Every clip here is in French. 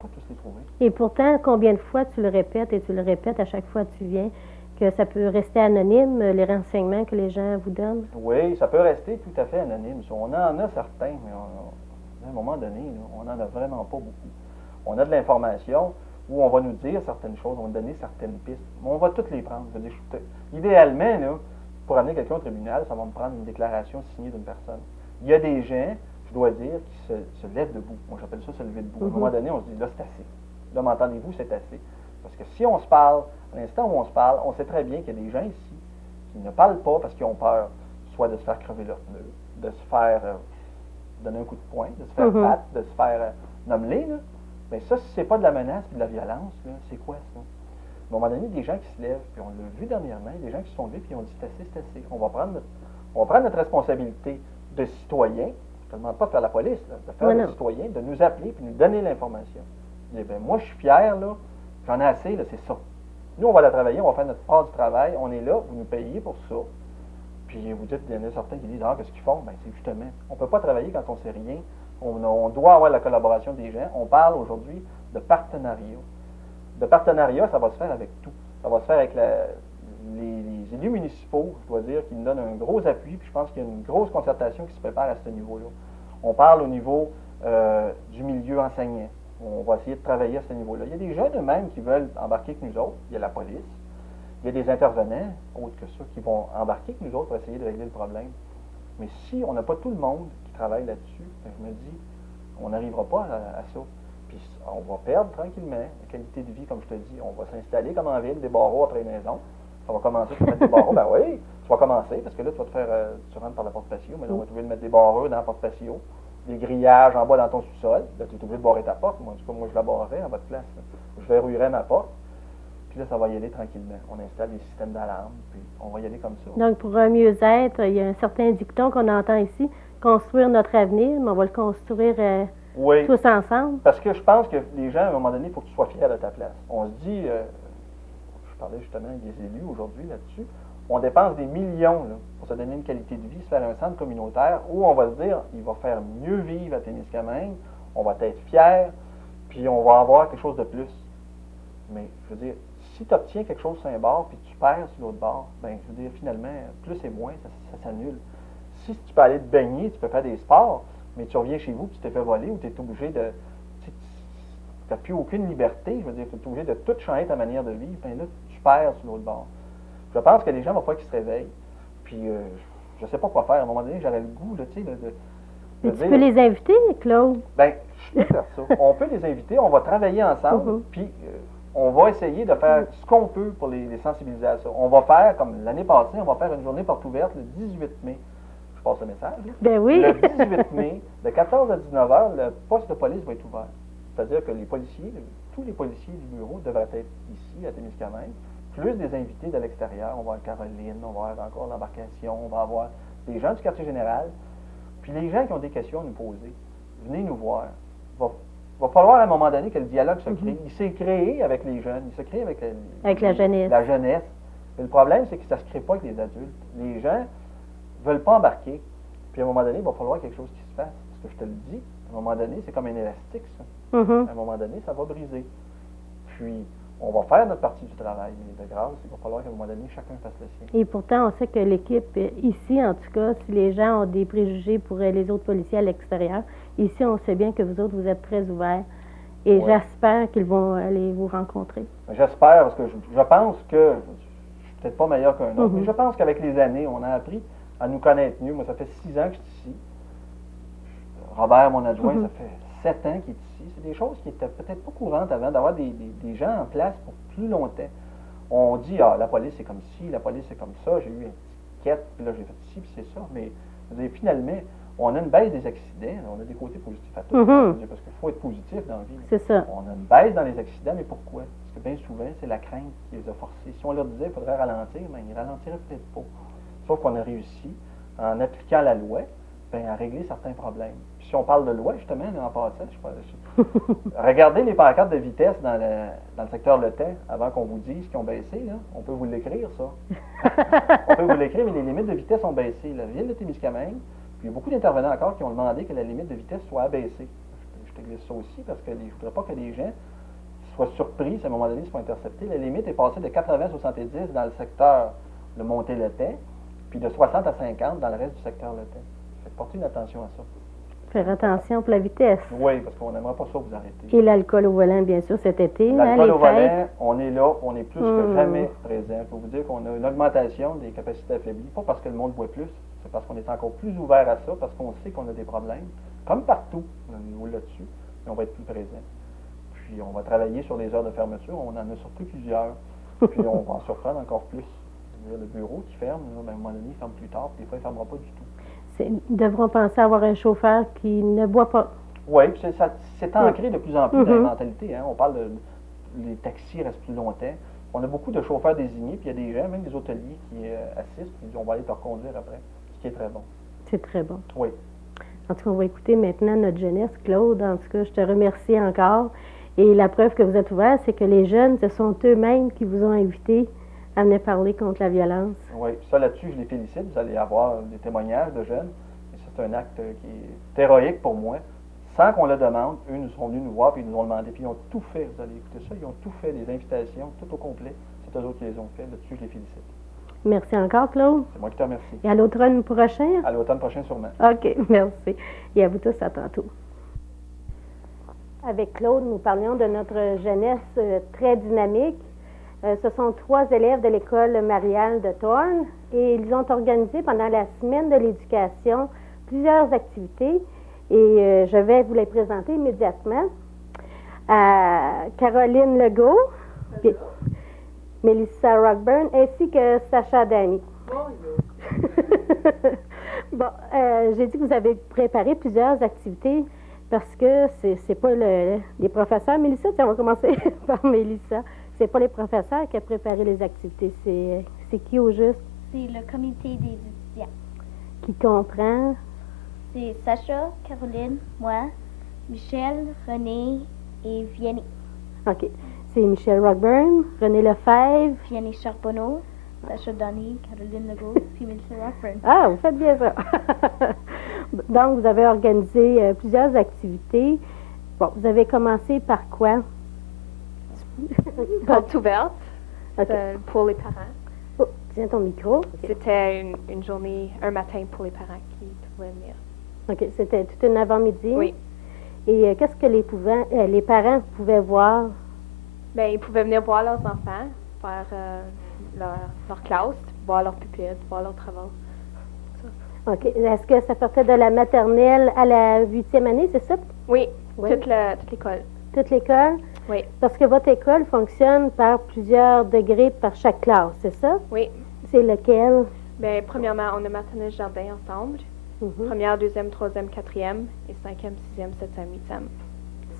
pas tous les trouver. Et pourtant, combien de fois tu le répètes et tu le répètes à chaque fois que tu viens, que ça peut rester anonyme, les renseignements que les gens vous donnent? Oui, ça peut rester tout à fait anonyme. On en a certains, mais à un moment donné, là, on n'en a vraiment pas beaucoup. On a de l'information où on va nous dire certaines choses, on va nous donner certaines pistes, mais on va toutes les prendre. Je veux dire, idéalement, là, pour amener quelqu'un au tribunal, ça va me prendre une déclaration signée d'une personne. Il y a des gens, je dois dire, qui se lèvent debout. Moi, j'appelle ça se lever debout. À un moment donné, on se dit, là, c'est assez. Là, m'entendez-vous, c'est assez. Parce que si on se parle, à l'instant où on se parle, on sait très bien qu'il y a des gens ici qui ne parlent pas parce qu'ils ont peur, soit de se faire crever leur pneu, de se faire donner un coup de poing, de se faire battre, de se faire nommeler, là. Bien ça, si c'est pas de la menace et de la violence, là, c'est quoi ça? À un moment donné, des gens qui se lèvent, puis on l'a vu dernièrement, des gens qui se sont levés, puis on dit c'est assez, c'est assez. On va prendre notre responsabilité de citoyen. Je ne te demande pas de faire la police, là, de faire le citoyen, de nous appeler puis nous donner l'information. Et bien, moi, je suis fier, là, j'en ai assez, là, c'est ça. Nous, on va la travailler, on va faire notre part du travail, on est là, vous nous payez pour ça. Puis vous dites, il y en a certains qui disent, ah, qu'est-ce qu'ils font? Bien, c'est justement, on ne peut pas travailler quand on ne sait rien. On doit avoir la collaboration des gens. On parle aujourd'hui de partenariat. De partenariat, ça va se faire avec tout. Ça va se faire avec les élus municipaux, je dois dire, qui nous donnent un gros appui, puis je pense qu'il y a une grosse concertation qui se prépare à ce niveau-là. On parle au niveau du milieu enseignant. On va essayer de travailler à ce niveau-là. Il y a des jeunes eux-mêmes qui veulent embarquer avec nous autres. Il y a la police. Il y a des intervenants, autres que ça, qui vont embarquer avec nous autres pour essayer de régler le problème. Mais si on n'a pas tout le monde qui travaille là-dessus, ben je me dis, on n'arrivera pas à ça. Puis on va perdre tranquillement la qualité de vie, comme je te dis. On va s'installer comme en ville, des barreaux après les maisons. Ça va commencer par mettre des barreaux. Ben oui, tu vas commencer, parce que là, tu vas te faire, tu rentres par la porte patio, mais là, on va trouver de mettre des barreaux dans la porte patio, des grillages en bas dans ton sous-sol. Là, tu es obligé de barrer ta porte. Moi, en tout cas, moi, je la barrerais à votre place. Là. Je verrouillerais ma porte. Puis là, ça va y aller tranquillement. On installe des systèmes d'alarme, puis on va y aller comme ça. Donc, pour un mieux-être, il y a un certain dicton qu'on entend ici, construire notre avenir, mais on va le construire tous ensemble. Parce que je pense que les gens, à un moment donné, il faut que tu sois fier de ta place. On se dit, je parlais justement des élus aujourd'hui là-dessus, on dépense des millions là, pour se donner une qualité de vie, se faire un centre communautaire où on va se dire, il va faire mieux vivre à Témiscamingue, on va être fier, puis on va avoir quelque chose de plus. Mais, je veux dire, si tu obtiens quelque chose sur un bord, puis tu perds sur l'autre bord, ben, je veux dire, finalement, plus et moins, ça s'annule. Si tu peux aller te baigner, tu peux faire des sports, mais tu reviens chez vous, puis tu t'es fait voler, ou tu es obligé de... Tu n'as plus aucune liberté, je veux dire, tu es obligé de tout changer ta manière de vivre, ben là, tu perds sur l'autre bord. Je pense que les gens vont pas qu'ils se réveillent, puis je sais pas quoi faire. À un moment donné, j'aurais le goût, là, tu sais, tu peux les inviter, Claude? Ben, je peux faire ça. On peut les inviter, on va travailler ensemble, puis... on va essayer de faire ce qu'on peut pour les sensibilisations. On va faire, comme l'année passée, on va faire une journée porte ouverte le 18 mai. Je passe le message. Là. Ben oui. Le 18 mai, de 14 à 19 heures, le poste de police va être ouvert. C'est-à-dire que les policiers, tous les policiers du bureau devraient être ici, à Témiscamingue, plus des invités de l'extérieur. On va avoir Caroline, on va avoir encore l'embarcation, on va avoir des gens du quartier général. Puis les gens qui ont des questions à nous poser, venez nous voir. Il va falloir à un moment donné que le dialogue se crée. Il s'est créé avec les jeunes, il s'est créé avec la jeunesse. La jeunesse. Mais le problème, c'est que ça ne se crée pas avec les adultes. Les gens ne veulent pas embarquer. Puis à un moment donné, il va falloir quelque chose qui se fasse. Parce que je te le dis, à un moment donné, c'est comme un élastique, ça. À un moment donné, ça va briser. Puis, on va faire notre partie du travail, mais de grâce, il va falloir qu'à un moment donné, chacun fasse le sien. Et pourtant, on sait que l'équipe, ici en tout cas, si les gens ont des préjugés pour les autres policiers à l'extérieur, ici, on sait bien que vous autres, vous êtes très ouverts. Et j'espère qu'ils vont aller vous rencontrer. J'espère, parce que je pense que, je suis peut-être pas meilleur qu'un autre, mais je pense qu'avec les années, on a appris à nous connaître mieux. Moi, ça fait 6 ans que je suis ici. Robert, mon adjoint, ça fait 7 ans qu'il est ici. C'est des choses qui étaient peut-être pas courantes avant, d'avoir des gens en place pour plus longtemps. On dit, ah, la police c'est comme ci, la police c'est comme ça, j'ai eu une étiquette, puis là j'ai fait ci, puis c'est ça. Mais finalement, on a une baisse des accidents, on a des côtés positifs à tout. Parce qu'il faut être positif dans la vie. C'est ça. On a une baisse dans les accidents, mais pourquoi? Parce que bien souvent, c'est la crainte qui les a forcés. Si on leur disait qu'il faudrait ralentir, bien, ils ralentiraient peut-être pas. Sauf qu'on a réussi, en appliquant la loi, à régler certains problèmes. Puis si on parle de loi, justement, en passant, regardez les pancartes de vitesse dans le secteur Le Temps, avant qu'on vous dise qu'ils ont baissé, là. On peut vous l'écrire, ça. On peut vous l'écrire, mais les limites de vitesse ont baissé. La ville de Témiscamingue, puis il y a beaucoup d'intervenants encore qui ont demandé que la limite de vitesse soit abaissée. Je je te glisse ça aussi, parce que je ne voudrais pas que les gens soient surpris si à un moment donné ils sont interceptés. La limite est passée de 80-70 dans le secteur de Monté-le-Temps, puis de 60 à 50 dans le reste du secteur Le Temps. Fait que portez une attention à ça. Faire attention pour la vitesse. Oui, parce qu'on n'aimerait pas ça vous arrêter. Et l'alcool au volant, bien sûr, cet été. L'alcool les au fêtes. volant, on est là, on est plus que jamais présent. Il faut vous dire qu'on a une augmentation des capacités affaiblies, pas parce que le monde boit plus, c'est parce qu'on est encore plus ouvert à ça, parce qu'on sait qu'on a des problèmes, comme partout, on a un niveau là-dessus, mais on va être plus présent. Puis on va travailler sur les heures de fermeture, on en a surpris plusieurs, puis on va en surprendre encore plus. C'est-à-dire le bureau qui ferme, là, ben, à un moment donné, il ferme plus tard, puis des fois, il ne fermera pas du tout. Ils devront penser à avoir un chauffeur qui ne boit pas. Oui, puis c'est ancré de plus en plus dans les mentalités. Hein. On parle les taxis restent plus longtemps. On a beaucoup de chauffeurs désignés, puis il y a des gens, même des hôteliers, qui assistent, puis ils disent on va aller te reconduire après, ce qui est très bon. C'est très bon. Oui. En tout cas, on va écouter maintenant notre jeunesse. Claude, en tout cas, je te remercie encore. Et la preuve que vous êtes ouvert, c'est que les jeunes, ce sont eux-mêmes qui vous ont invité à venir parler contre la violence. Oui, puis ça là-dessus, je les félicite. Vous allez avoir des témoignages de jeunes. Et c'est un acte qui est héroïque pour moi. Sans qu'on le demande, eux nous sont venus nous voir, puis ils nous ont demandé, puis ils ont tout fait. Vous allez écouter ça, ils ont tout fait, les invitations, tout au complet. C'est eux autres qui les ont fait. Là-dessus, je les félicite. Merci encore, Claude. C'est moi qui te remercie. Et à l'automne prochain? À l'automne prochain, sûrement. OK, merci. Et à vous tous, à tantôt. Avec Claude, nous parlions de notre jeunesse très dynamique. Ce sont 3 élèves de l'école Marial de Thorne et ils ont organisé pendant la semaine de l'éducation plusieurs activités et je vais vous les présenter immédiatement. Caroline Legault, puis Melissa Rockburn ainsi que Sacha Dany. Bon, j'ai dit que vous avez préparé plusieurs activités parce que c'est pas les professeurs. Mélissa, tiens, on va commencer par Mélissa. C'est pas les professeurs qui ont préparé les activités. C'est qui au juste? C'est le comité des étudiants. Qui comprend? C'est Sacha, Caroline, moi, Michel, René et Vianney. OK. C'est Michel Rockburn, René Lefebvre. Vianney Charbonneau, Sacha Donny, Caroline Legault, puis Melissa Rockburn. Ah, vous faites bien ça. Donc, vous avez organisé plusieurs activités. Bon, vous avez commencé par quoi? Porte ouverte Okay. pour les parents. Oh, tiens ton micro. C'était une journée, un matin pour les parents qui pouvaient venir. OK, c'était tout un avant-midi. Oui. Et qu'est-ce que les parents pouvaient voir? Ben, ils pouvaient venir voir leurs enfants, faire leur classe, voir leur pupitre, voir leurs travaux. OK. Est-ce que ça partait de la maternelle à la 8e année, c'est ça? Oui, Oui. toute l'école. Toute l'école? Oui. Parce que votre école fonctionne par plusieurs degrés par chaque classe, c'est ça? Oui. C'est lequel? Ben, premièrement, on a maternelle jardin ensemble. Première, deuxième, troisième, quatrième, et 5e, 6e, 7e, 8e.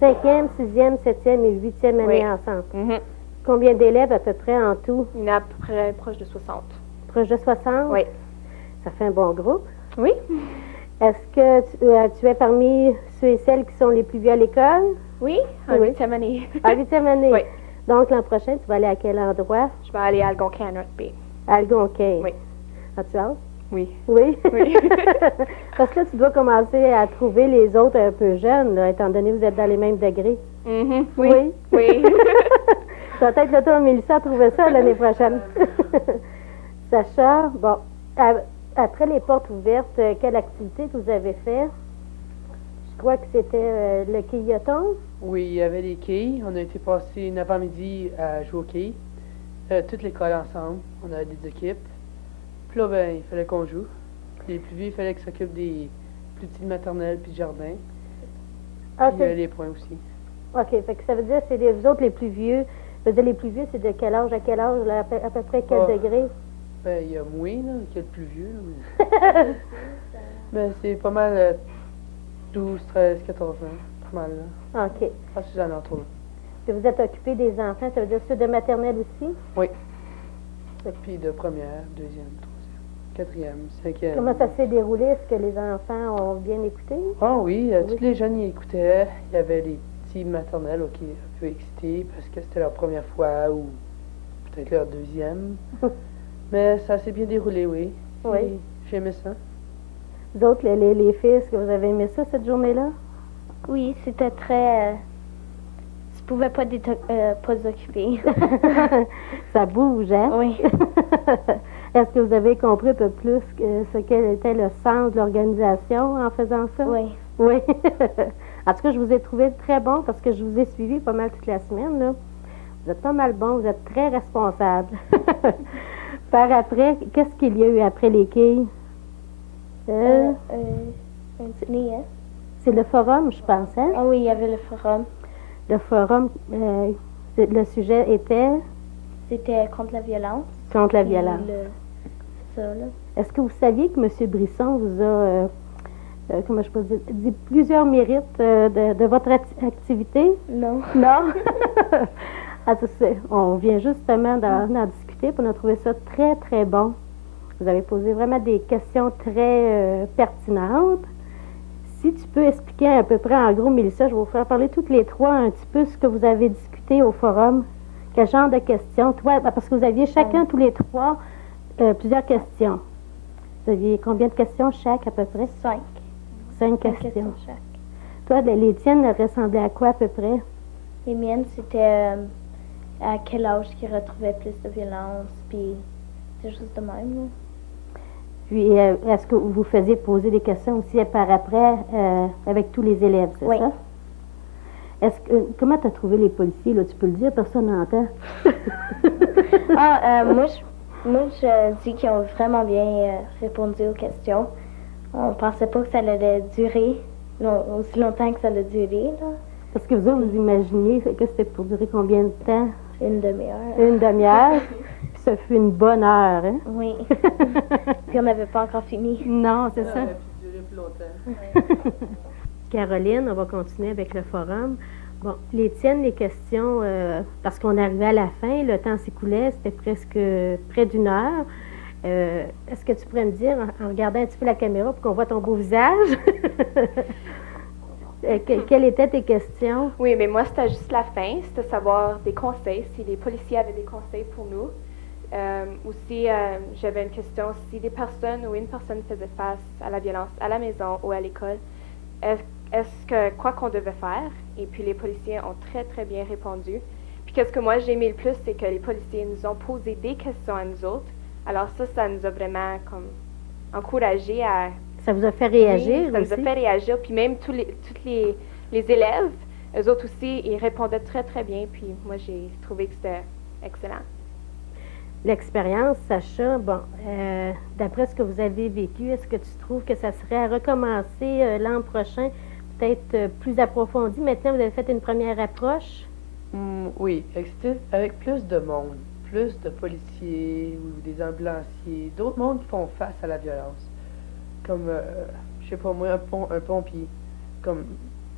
5e, 6e, 7e et 8e année Oui. ensemble. Mhm. Combien d'élèves à peu près en tout? Il y en a à peu près proche de 60. Proche de 60? Oui. Ça fait un bon groupe. Oui. Est-ce que tu es parmi ceux et celles qui sont les plus vieux à l'école? Oui, en Oui. 8e année. À 8e année? Oui. Donc, l'an prochain, tu vas aller à quel endroit? Je vais aller à Algonquin, North Bay. À Algonquin. Oui. As-tu hâte? Oui. Oui? Oui. Parce que là, tu dois commencer à trouver les autres un peu jeunes, là, étant donné que vous êtes dans les mêmes degrés. Mhm. Oui. Oui. Oui. Ça va être le tour, Mélissa, à trouver ça l'année prochaine. Sacha, bon, après les portes ouvertes, quelle activité que vous avez fait? Je crois que c'était le quilloton. Oui, il y avait des quilles. On a été passé une avant-midi à jouer aux quilles. Toute l'école ensemble. On avait des équipes. Puis là, ben, il fallait qu'on joue. Les plus vieux, il fallait qu'ils s'occupent des plus petits de maternelle puis de jardin. Ah, Puis les points aussi. OK, fait que ça veut dire que c'est vous autres les plus vieux. Ça veut dire les plus vieux, c'est de quel âge à quel âge, là, à peu près quel Ah. degré? Ben, il y a moins, là, qui est le plus vieux. Là, mais... ben, c'est pas mal 12, 13, 14 ans. Pas mal, là. OK. Ah, c'est alentours. Puis vous êtes occupé des enfants, ça veut dire ceux de maternelle aussi? Oui. Puis de première, deuxième, troisième, quatrième, cinquième. Comment ça s'est déroulé? Est-ce que les enfants ont bien écouté? Ah oui, Oui. tous les jeunes y écoutaient. Il y avait les petits maternelles qui étaient un peu excités parce que c'était leur première fois ou peut-être leur deuxième. Mais ça s'est bien déroulé, oui. Oui. J'ai aimé ça. Vous autres, les filles, est-ce que vous avez aimé ça, cette journée-là? Oui, c'était très... tu pouvais pas t'occuper. Ça bouge, hein? Oui. Est-ce que vous avez compris un peu plus ce qu'elle était le sens de l'organisation en faisant ça? Oui. Oui. En tout cas, je vous ai trouvé très bon parce que je vous ai suivi pas mal toute la semaine, là. Vous êtes pas mal bon, vous êtes très responsable. Par après, qu'est-ce qu'il y a eu après les quilles? Un dîner, hein? C'est le forum, je pense, hein? Ah oui, il y avait le forum. Le forum, le sujet était C'était contre la violence. contre la Puis violence. ça, là. Est-ce que vous saviez que M. Brisson vous a, comment je peux dire, dit plusieurs mérites de votre activité? Non. Non? Ah, on vient justement d'en discuter, puis on a trouvé ça très, très bon. Vous avez posé vraiment des questions très pertinentes. Si tu peux expliquer à peu près, en gros, Mélissa, je vais vous faire parler toutes les trois un petit peu ce que vous avez discuté au forum. Quel genre de questions? Toi, parce que vous aviez chacun, tous les trois, plusieurs questions. Vous aviez combien de questions chaque, à peu près? 5. 5 questions. chaque. Toi, les tiennes ressemblaient à quoi, à peu près? Les miennes, c'était à quel âge qu'ils retrouvaient plus de violence, puis c'est juste de même, là. Puis, est-ce que vous faisiez poser des questions aussi par après avec tous les élèves, c'est Oui. ça? Comment tu as trouvé les policiers, là? Tu peux le dire, personne n'entend. Moi, je dis qu'ils ont vraiment bien répondu aux questions. On pensait pas que ça allait durer aussi longtemps que ça allait durer, là. Parce que vous autres, vous imaginiez que c'était pour durer combien de temps? Une demi-heure. Une demi-heure. Puis ça fut une bonne heure, hein? Oui. Puis on n'avait pas encore fini. Non, c'est Ça ça. aurait pu durer plus longtemps. Caroline, on va continuer avec le forum. Bon, les tiennes, les questions, parce qu'on arrivait à la fin, le temps s'écoulait, c'était presque près d'une heure. Est-ce que tu pourrais me dire, en regardant un petit peu la caméra pour qu'on voit ton beau visage, quelles étaient tes questions? Oui, mais moi, c'était juste la fin. C'était savoir des conseils, si les policiers avaient des conseils pour nous. Aussi, j'avais une question, si des personnes ou une personne faisait face à la violence à la maison ou à l'école, est-ce que quoi qu'on devait faire? Et puis les policiers ont très, très bien répondu. Puis qu'est-ce que moi j'ai aimé le plus, c'est que les policiers nous ont posé des questions à nous autres. Alors ça nous a vraiment comme encouragés à... Ça vous a fait réagir Oui, ça nous a aussi? fait réagir. Puis même tous les élèves, eux autres aussi, ils répondaient très, très bien. Puis moi, j'ai trouvé que c'était excellent. L'expérience, Sacha, bon, d'après ce que vous avez vécu, est-ce que tu trouves que ça serait à recommencer l'an prochain, peut-être plus approfondi? Maintenant, vous avez fait une première approche. Oui, avec plus de monde, plus de policiers ou des ambulanciers, d'autres mondes qui font face à la violence. Comme, je sais pas moi, un pompier. Comme,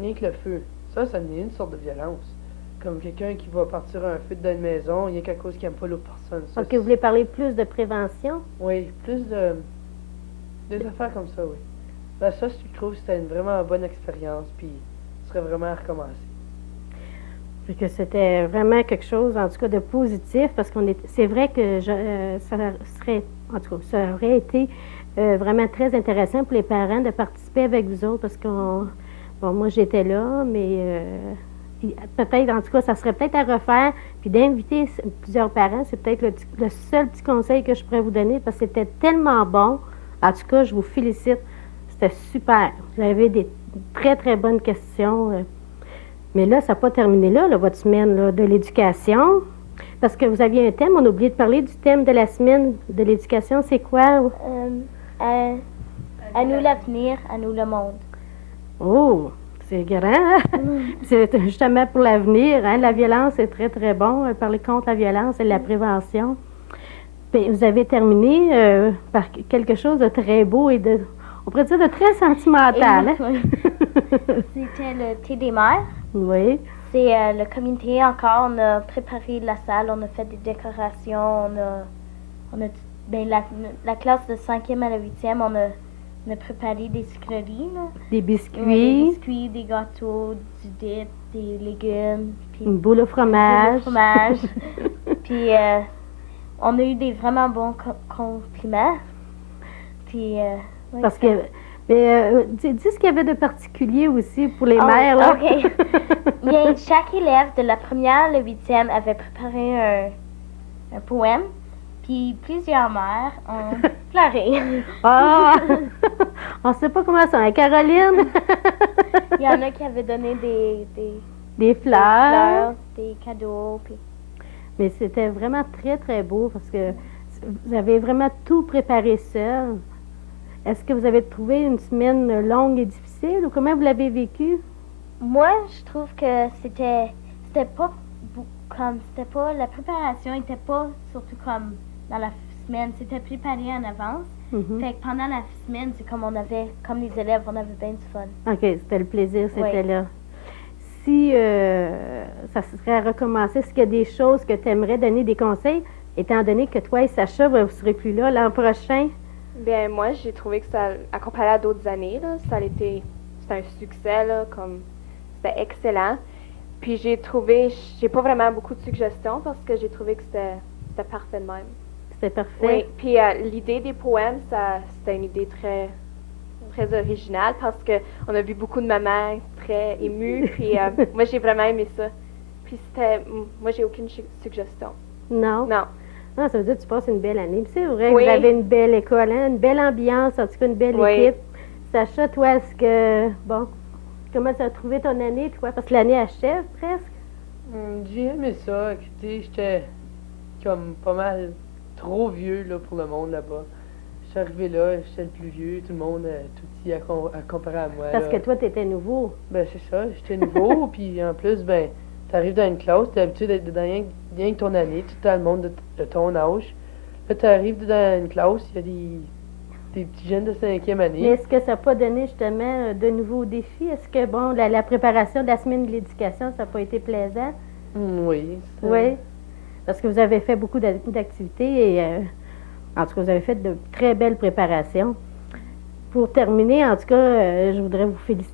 rien que le feu. Ça n'est une sorte de violence. Comme quelqu'un qui va partir un feu dans une maison, il y a quelque chose qui n'aime pas l'autre personne. Ça, OK, vous voulez parler plus de prévention? Oui, plus de... Des affaires comme ça, oui. Ben, ça, je trouve que c'était une vraiment bonne expérience, puis ce serait vraiment à recommencer. Puis que c'était vraiment quelque chose, en tout cas, de positif, parce c'est vrai que ça serait, en tout cas, ça aurait été vraiment très intéressant pour les parents de participer avec vous autres, parce bon, moi j'étais là, mais peut-être, en tout cas, ça serait peut-être à refaire, puis d'inviter plusieurs parents, c'est peut-être le seul petit conseil que je pourrais vous donner, parce que c'était tellement bon. En tout cas, je vous félicite. C'était super. Vous avez des très, très bonnes questions. Mais là, ça n'a pas terminé là, votre semaine là, de l'éducation. Parce que vous aviez un thème, on a oublié de parler du thème de la semaine de l'éducation. C'est quoi? À nous l'avenir, à nous le monde. Oh, c'est grand. Hein? C'est justement pour l'avenir. Hein? La violence, c'est très, très bon. Parler contre la violence et la prévention. Puis vous avez terminé par quelque chose de très beau et on pourrait dire de très sentimental. Hein? Oui. C'était le thé des mères. Oui. C'est le comité encore. On a préparé la salle, on a fait des décorations, la classe de 5e à la 8e, on a préparé des sucreries. Là. Des Ouais, biscuits. des biscuits, des gâteaux, du dip, des légumes. Puis Une boule au fromage. Puis on a eu des vraiment bons compliments. Puis, Parce que Mais dis ce qu'il y avait de particulier aussi pour les Oh, mères, là. OK. Chaque élève de la première à la 8e avait préparé un poème, puis plusieurs mères ont pleuré. Ah! On sait pas comment ça, hein, Caroline? Il y en a qui avaient donné Des fleurs. des cadeaux. Puis... Mais c'était vraiment très, très beau parce que vous avez vraiment tout préparé seul. Est-ce que vous avez trouvé une semaine longue et difficile ou comment vous l'avez vécu? Moi, je trouve que c'était pas la préparation était pas surtout comme dans la semaine, c'était préparé en avance. Mhm. Fait que pendant la semaine, c'est comme comme les élèves, on avait bien du fun. OK, c'était le plaisir, c'était Oui. là. Si ça serait à recommencer, est-ce qu'il y a des choses que tu aimerais donner des conseils, étant donné que toi et Sacha, vous ne serez plus là l'an prochain? Bien, moi, j'ai trouvé que ça, à comparer à d'autres années, là, c'était un succès, là, comme, c'était excellent. Puis j'ai pas vraiment beaucoup de suggestions parce que j'ai trouvé que c'était parfait de même. C'était parfait. Oui, puis l'idée des poèmes, c'était une idée très, très originale parce que on a vu beaucoup de mamans très émues, puis moi, j'ai vraiment aimé ça. Puis moi, j'ai aucune suggestion. Non? Non. Ah, ça veut dire que tu passes une belle année. Puis c'est vrai que Oui. vous avez une belle école, hein? Une belle ambiance, en tout cas une belle Oui. équipe. Sacha, toi, comment tu as trouvé ton année, toi? Parce que l'année achève presque. J'ai aimé ça. Écoutez, j'étais comme pas mal trop vieux là, pour le monde là-bas. Je suis arrivé là, j'étais le plus vieux, tout le monde tout petit à comparer à moi. Parce là. que toi, tu étais nouveau. Ben c'est ça, j'étais nouveau, puis en plus, ben, t'arrives dans une classe, t'es habitué d'être dans rien que ton année, tout le monde de ton âge. Là, t'arrives dans une classe, il y a des petits jeunes de 5e Mais année. est-ce que ça n'a pas donné justement de nouveaux défis? Est-ce que, bon, la préparation de la semaine de l'éducation, ça n'a pas été plaisant? Oui. Oui. Parce que vous avez fait beaucoup d'activités et, en tout cas, vous avez fait de très belles préparations. Pour terminer, en tout cas, je voudrais vous féliciter.